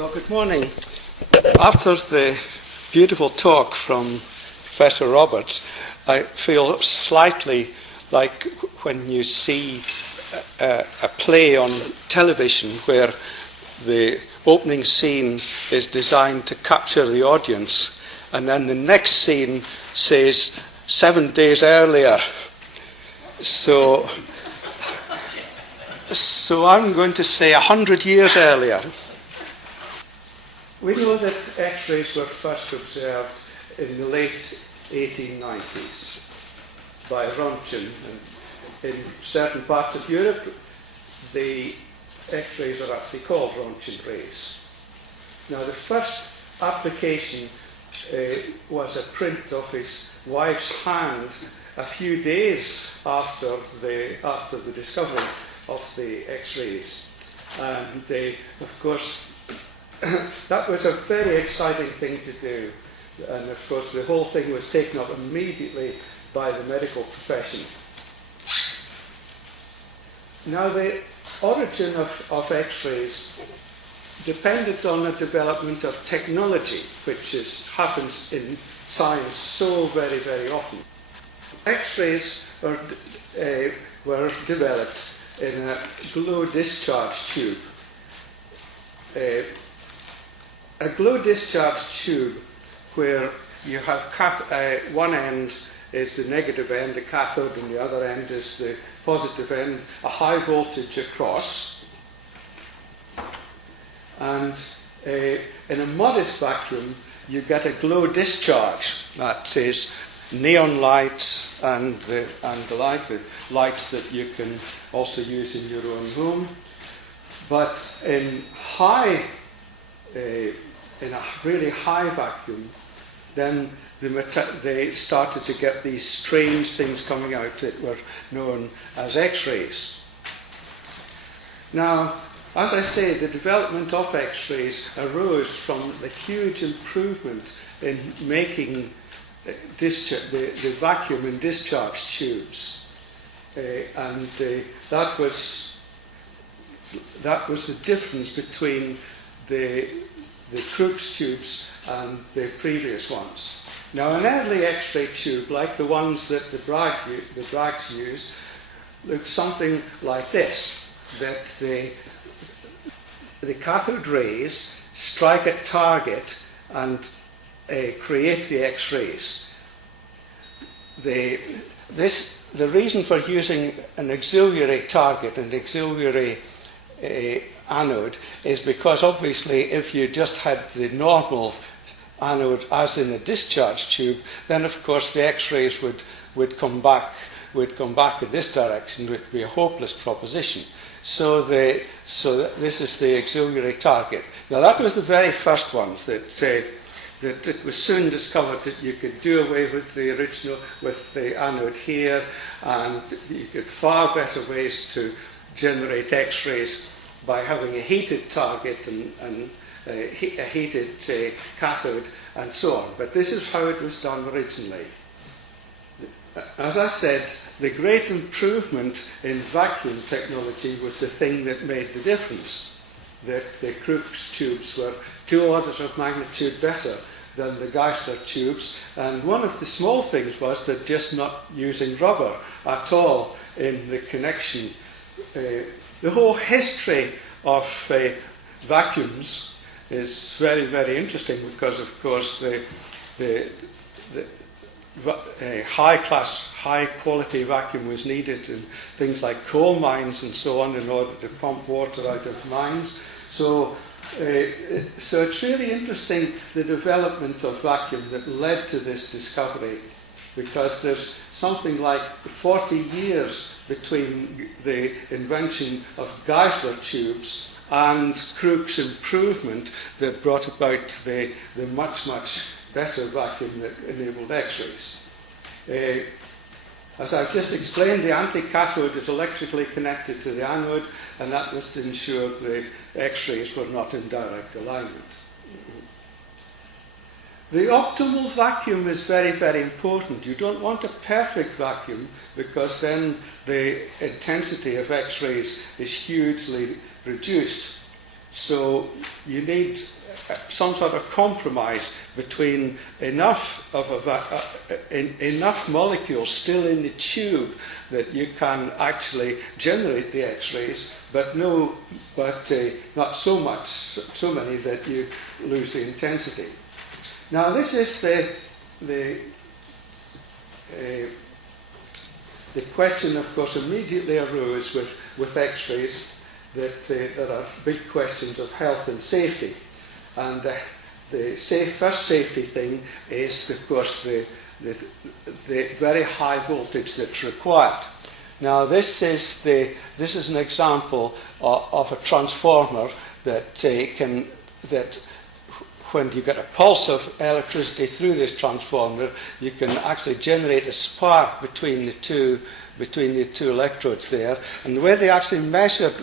Well, good morning. After the beautiful talk from Professor Roberts, I feel slightly like when you see a play on television where the opening scene is designed to capture the audience, and then the next scene says 7 days earlier. So I'm going to say 100 years earlier. We know that X-rays were first observed in the late 1890s by Röntgen. And in certain parts of Europe, the X-rays are actually called Röntgen rays. Now, the first application was a print of his wife's hand a few days after the discovery of the X-rays. And of course, that was a very exciting thing to do. And of course, the whole thing was taken up immediately by the medical profession. Now, the origin of X-rays depended on the development of technology, which happens in science so very, very often. X-rays were developed in a glow discharge tube. A glow discharge tube where you have one end is the negative end, the cathode, and the other end is the positive end, a high voltage across. And in a modest vacuum, you get a glow discharge. That is neon lights and the like, the lights that you can also use in your own home. But in a really high vacuum, then they started to get these strange things coming out that were known as X-rays. Now, as I say, the development of X-rays arose from the huge improvement in making the vacuum and discharge tubes. And that was the difference between the Crookes tubes and the previous ones. Now, an early X-ray tube, like the ones that the Braggs used, looked something like this, that the cathode rays strike a target and create the X-rays. The reason for using an auxiliary target and auxiliary anode is because obviously if you just had the normal anode as in a discharge tube, then of course the X-rays would come back in this direction. It would be a hopeless proposition. So this is the auxiliary target. Now, that was the very first ones that it was soon discovered that you could do away with the original, with the anode here, and you could far better ways to generate X-rays by having a heated target and a heated cathode and so on. But this is how it was done originally. As I said, the great improvement in vacuum technology was the thing that made the difference. The Crookes tubes were 2 orders of magnitude better than the Geissler tubes, and one of the small things was that just not using rubber at all in the connection. The whole history of vacuums is very, very interesting because, of course, the high-quality vacuum was needed in things like coal mines and so on in order to pump water out of mines. So it's really interesting, the development of vacuum that led to this discovery, because there's something like 40 years between the invention of Geissler tubes and Crookes' improvement that brought about the much, much better vacuum that enabled X-rays. As I've just explained, the anti-cathode is electrically connected to the anode, and that was to ensure the X-rays were not in direct alignment. The optimal vacuum is very, very important. You don't want a perfect vacuum because then the intensity of X-rays is hugely reduced. So you need some sort of compromise between enough molecules still in the tube that you can actually generate the X-rays, but not so many that you lose the intensity. Now this is the question, of course, immediately arose with X-rays, that there are big questions of health and safety. And the first safety thing is, of course, the very high voltage that's required. Now, this is an example of a transformer that when you get a pulse of electricity through this transformer, you can actually generate a spark between the two electrodes there. And the way they actually measured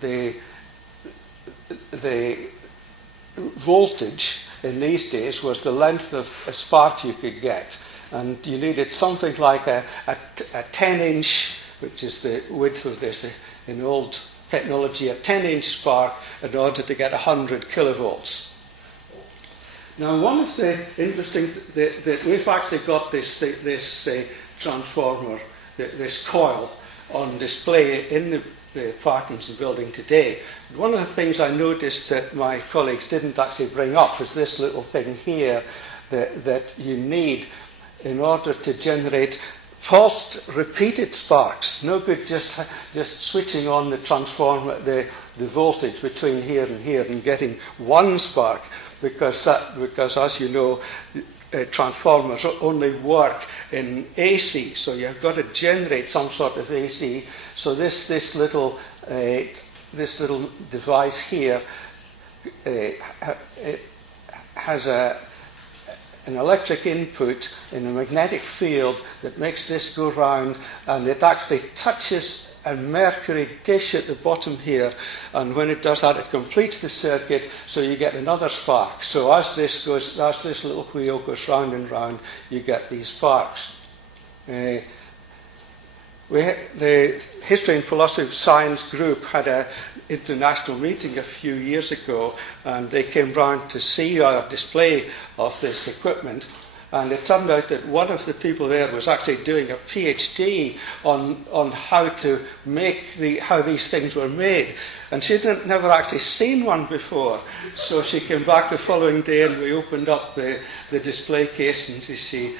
the voltage in these days was the length of a spark you could get. And you needed something like a 10-inch, which is the width of this in old technology, a 10-inch spark in order to get 100 kilovolts. Now, one of the interesting, that we've actually got this transformer, this coil, on display in the Parkinson building today. One of the things I noticed that my colleagues didn't actually bring up is this little thing here that you need in order to generate pulsed repeated sparks. No good just switching on the transformer, the voltage between here and getting one spark, because as you know, transformers only work in AC, so you've got to generate some sort of AC. So this little device here has an electric input in a magnetic field that makes this go round, and it actually touches a mercury dish at the bottom here, and when it does that, it completes the circuit, so you get another spark. So as this little wheel goes round and round, you get these sparks. The History and Philosophy of Science group had an international meeting a few years ago, and they came round to see our display of this equipment. And it turned out that one of the people there was actually doing a PhD on how to how these things were made. And she'd never actually seen one before. So she came back the following day, and we opened up the display case, and she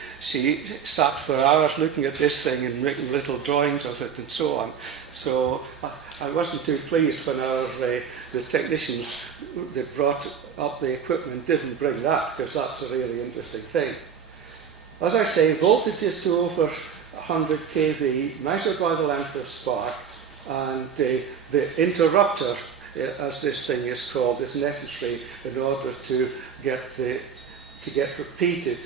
sat for hours looking at this thing and making little drawings of it and so on. So I wasn't too pleased when the technicians that brought up the equipment didn't bring that, because that's a really interesting thing. As I say, voltages to over 100 kV measured by the length of spark, and the interrupter, as this thing is called, is necessary in order to get repeated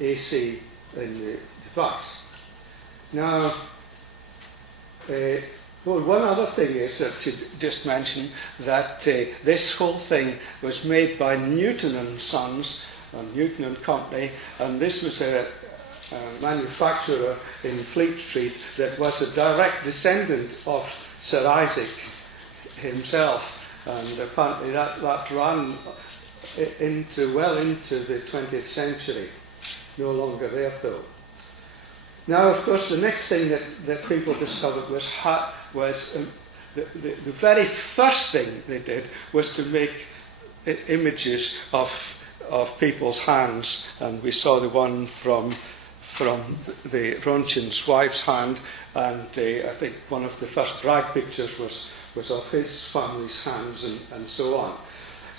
AC in the device. Now, one other thing is that to just mention that this whole thing was made by Newton and Sons, a Newton and Company, and this was a manufacturer in Fleet Street that was a direct descendant of Sir Isaac himself, and apparently that ran well into the 20th century. No longer there, though. Now, of course, the next thing that people discovered was the very first thing they did was to make images of people's hands, and we saw the one from the Rontgen's wife's hand, and I think one of the first Bragg pictures was of his family's hands, and so on.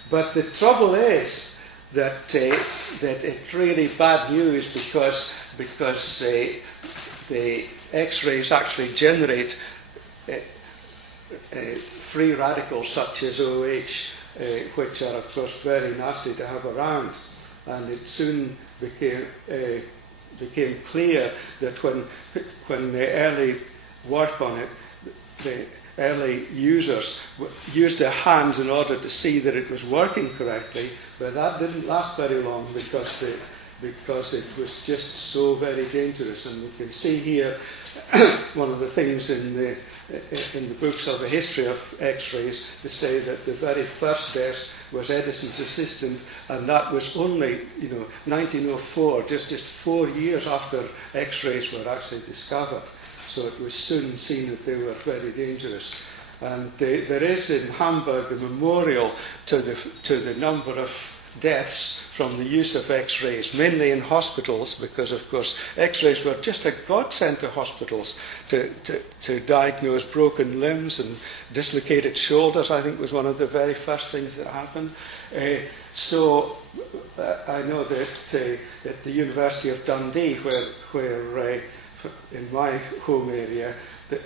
But the trouble is that it's really bad news, because the X-rays actually generate free radicals such as OH, which are, of course, very nasty to have around. And it soon became clear that when the early work on it, the early users used their hands in order to see that it was working correctly, but that didn't last very long, because it was just so very dangerous. And you can see here one of the things in in the books of the history of X-rays, they say that the very first best was Edison's assistant, and that was only 1904, just 4 years after X-rays were actually discovered. So it was soon seen that they were very dangerous. And there is in Hamburg a memorial to the number of deaths from the use of X-rays, mainly in hospitals, because of course X-rays were just a godsend to hospitals to diagnose broken limbs and dislocated shoulders. I think was one of the very first things that happened. So I know that at the University of Dundee, where in my home area,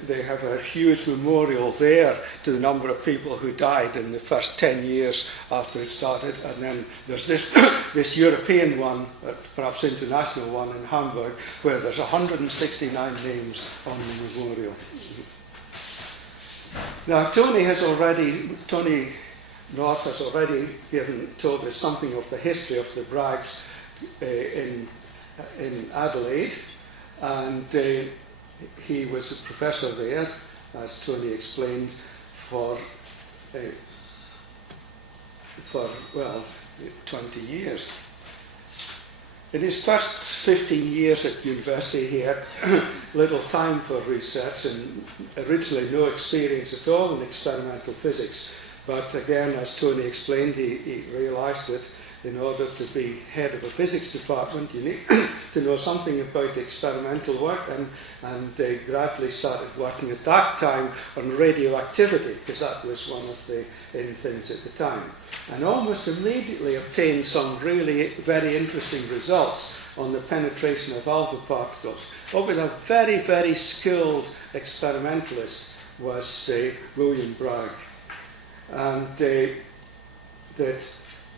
they have a huge memorial there to the number of people who died in the first 10 years after it started. And then there's this European one, perhaps international one in Hamburg, where there's 169 names on the memorial. Now, Tony North has already told us something of the history of the Braggs in Adelaide, and he was a professor there, as Tony explained, for 20 years. In his first 15 years at university, he had little time for research and originally no experience at all in experimental physics. But again, as Tony explained, he realized that in order to be head of a physics department, you need to know something about experimental work, and gradually started working at that time on radioactivity, because that was one of the in things at the time. And almost immediately obtained some really very interesting results on the penetration of alpha particles. But with a very, very skilled experimentalist was William Bragg. And that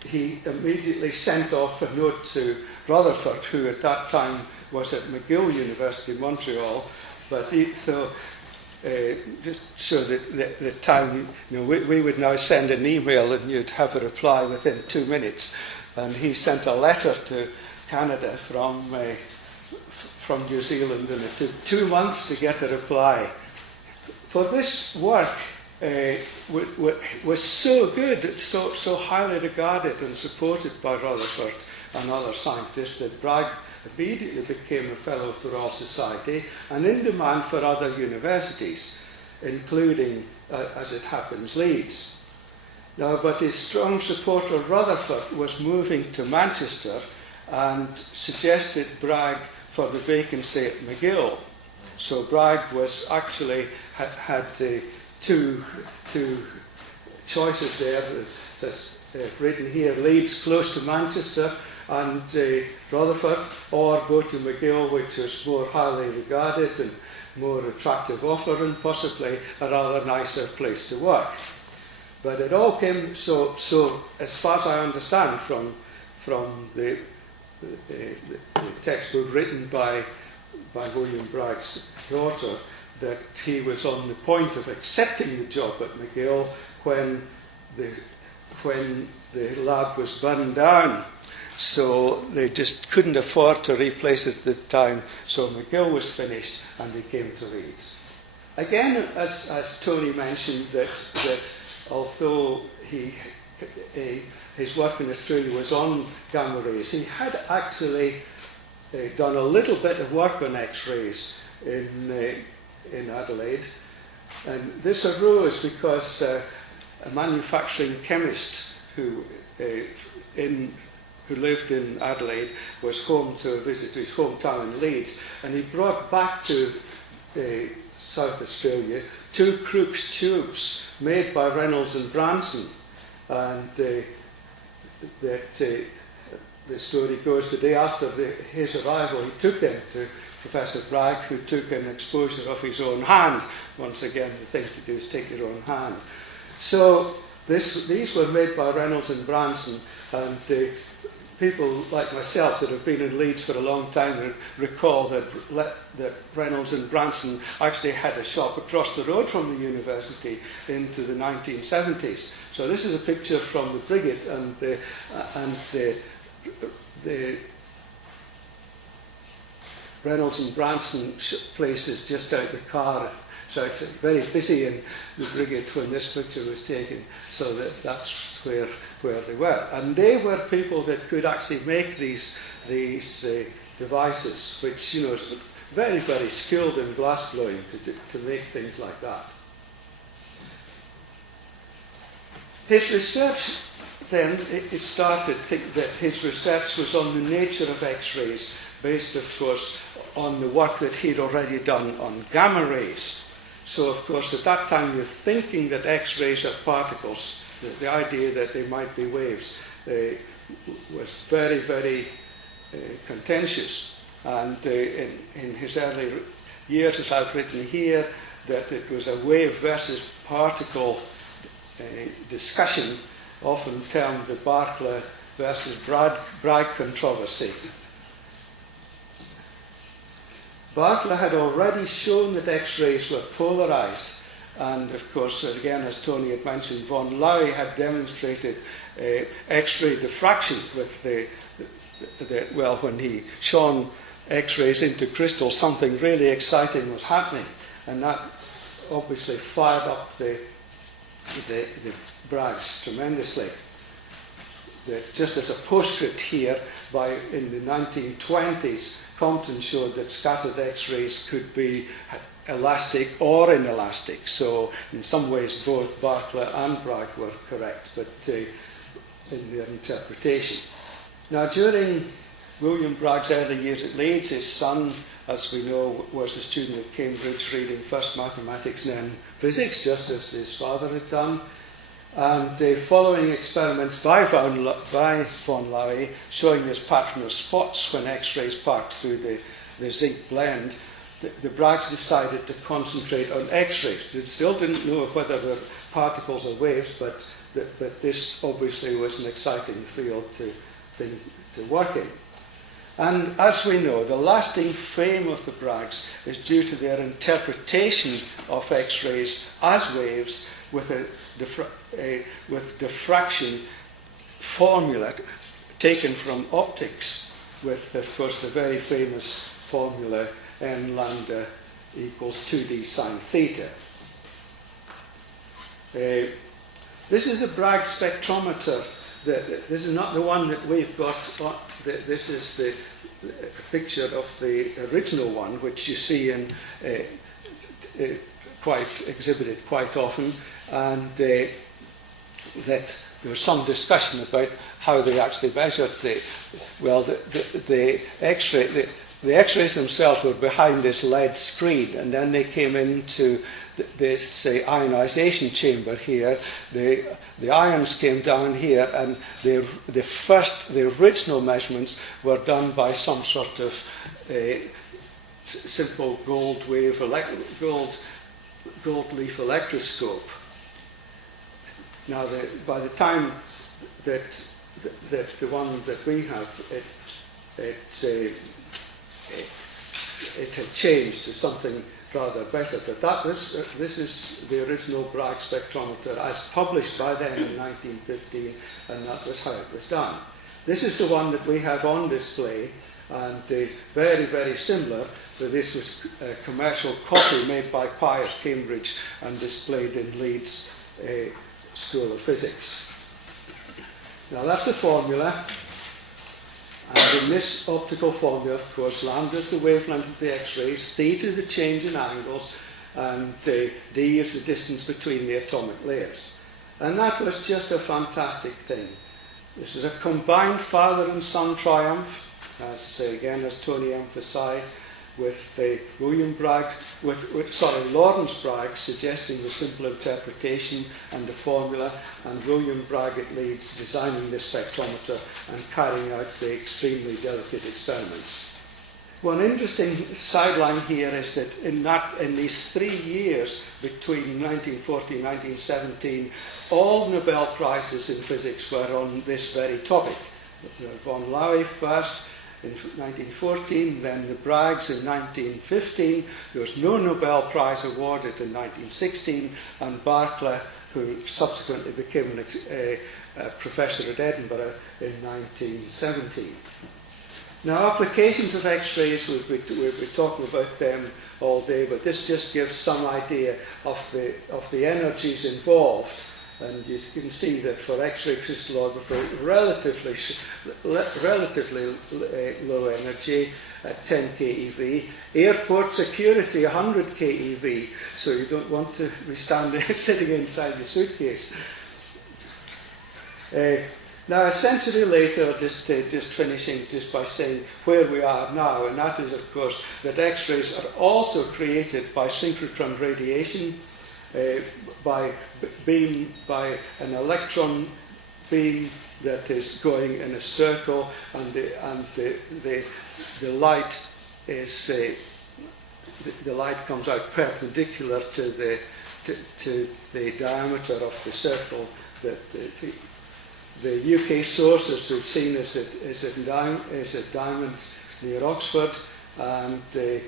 he immediately sent off a note to Rutherford, who at that time was at McGill University in Montreal, but just so that the time, we would now send an email and you'd have a reply within 2 minutes. And he sent a letter to Canada from New Zealand, and it took 2 months to get a reply. For this work, was so good, so highly regarded and supported by Rutherford and other scientists, that Bragg immediately became a Fellow of the Royal Society and in demand for other universities, including, as it happens, Leeds. Now, but his strong supporter Rutherford was moving to Manchester and suggested Bragg for the vacancy at McGill. So Bragg was actually had the two choices there. That's written here: Leeds, close to Manchester, and Rutherford, or go to McGill, which was more highly regarded and more attractive offer, and possibly a rather nicer place to work. But it all came so as far as I understand from the textbook written by William Bragg's daughter, that he was on the point of accepting the job at McGill when the lab was burned down. So they just couldn't afford to replace it at the time. So McGill was finished and he came to Leeds. Again, as Tony mentioned, that although his work in Australia was on gamma rays, he had actually done a little bit of work on X-rays in Adelaide. And this arose because a manufacturing chemist who lived in Adelaide was home to visit his hometown in Leeds, and he brought back to South Australia 2 Crookes tubes made by Reynolds and Branson. And the story goes, the day after his arrival, he took them to Professor Bragg, who took an exposure of his own hand. Once again, the thing to do is take your own hand. So these were made by Reynolds and Branson, and people like myself that have been in Leeds for a long time recall that Reynolds and Branson actually had a shop across the road from the university into the 1970s. So this is a picture from the Brigade, and the Reynolds and Branson place is just out the car So it's very busy in the brigade when this picture was taken, so that's where they were. And they were people that could actually make these devices, which, you know, is very, very skilled in glass blowing to make things like that. His research then, it started that his research was on the nature of X-rays, based, of course, on the work that he'd already done on gamma rays. So, of course, at that time, you're thinking that X-rays are particles. The idea that they might be waves was very, very contentious. And in his early years, as I've written here, that it was a wave versus particle discussion, often termed the Bartlett versus Bragg controversy. Bartlett had already shown that X-rays were polarized, and of course, again, as Tony had mentioned, von Laue had demonstrated X-ray diffraction with when he shone X-rays into crystals, something really exciting was happening, and that obviously fired up the Braggs tremendously. Just as a postscript here, in the 1920s, Compton showed that scattered X-rays could be elastic or inelastic. So in some ways both Bartlett and Bragg were correct, but in their interpretation. Now during William Bragg's early years at Leeds, his son, as we know, was a student at Cambridge, reading first mathematics and then physics, just as his father had done. And following experiments by von Laue showing this pattern of spots when X-rays passed through the zinc blend, the Braggs decided to concentrate on X-rays. They still didn't know whether they were particles or waves, but this obviously was an exciting field to work in. And as we know, the lasting fame of the Braggs is due to their interpretation of X-rays as waves with diffraction formula taken from optics, with, of course, the very famous formula n lambda equals 2d sine theta. This is a Bragg spectrometer. This is not the one that we've got. This is the picture of the original one, which you see in exhibited quite often, and that there was some discussion about how they actually measured the X-ray. The X-rays themselves were behind this lead screen, and then they came into this ionization chamber here. The ions came down here, and the original measurements were done by some sort of simple gold leaf electroscope. Now, by the time that the one that we have, it had changed to something rather better. But this is the original Bragg spectrometer as published by them in 1915, and that was how it was done. This is the one that we have on display, and very, very similar. But this was a commercial copy made by Pi at Cambridge and displayed in Leeds School of Physics. Now that's the formula. And in this optical formula, of course, lambda is the wavelength of the X-rays, theta is the change in angles, and d is the distance between the atomic layers. And that was just a fantastic thing. This is a combined father and son triumph, as Tony emphasised, with Lawrence Bragg suggesting the simple interpretation and the formula, and William Bragg at Leeds designing this spectrometer and carrying out the extremely delicate experiments. One interesting sideline here is that in these 3 years between 1914 and 1917, all Nobel Prizes in physics were on this very topic. Von Laue first, in 1914, then the Braggs in 1915. There was no Nobel Prize awarded in 1916, and Bartlett, who subsequently became a professor at Edinburgh, in 1917. Now, applications of X-rays, we'll be talking about them all day, but this just gives some idea of the energies involved. And you can see that for X-ray crystallography, relatively low energy at 10 keV. Airport security, 100 keV, so you don't want to be sitting inside your suitcase. Now, a century later, just finishing just by saying where we are now, and that is, of course, that X-rays are also created by synchrotron radiation, by an electron beam that is going in a circle, and the light is the light comes out perpendicular to the diameter of the circle. The UK source, as we've seen, is at Diamonds near Oxford, and the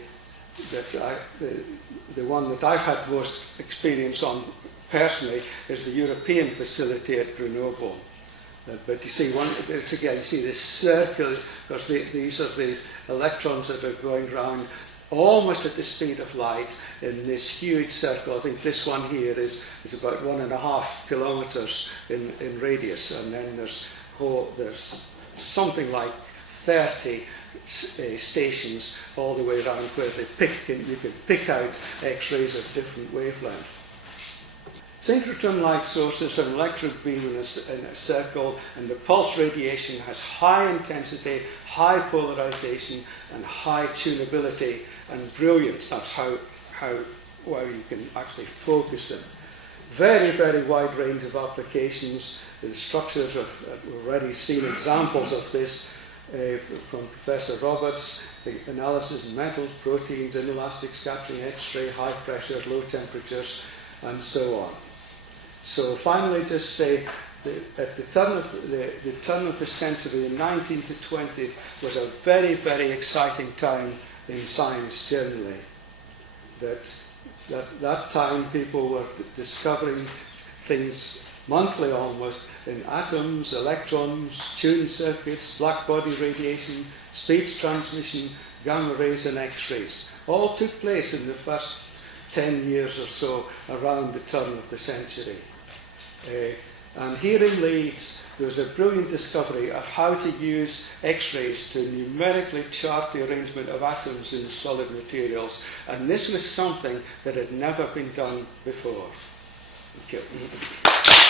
one that I've had most experience on personally is the European facility at Grenoble. But you see, you see this circle, because these are the electrons that are going around almost at the speed of light in this huge circle. I think this one here is about 1.5 kilometers in radius, and then there's something like 30 stations all the way around where you can pick out X-rays of different wavelengths. Synchrotron light sources an electric beam in a circle, and the pulse radiation has high intensity, high polarization, and high tunability and brilliance. That's how well you can actually focus them. Very, very wide range of applications. The structures we've already seen examples of this from Professor Roberts. The analysis of metals, proteins, inelastic scattering, X-ray, high pressure, low temperatures, and so on. So finally, just say at the turn of the century, the 19th to 20th, was a very, very exciting time in science generally. That time people were discovering things monthly almost in atoms, electrons, tuned circuits, black body radiation, speech transmission, gamma rays and X-rays. All took place in the first 10 years or so around the turn of the century. And here in Leeds, there was a brilliant discovery of how to use X-rays to numerically chart the arrangement of atoms in solid materials. And this was something that had never been done before. Thank you.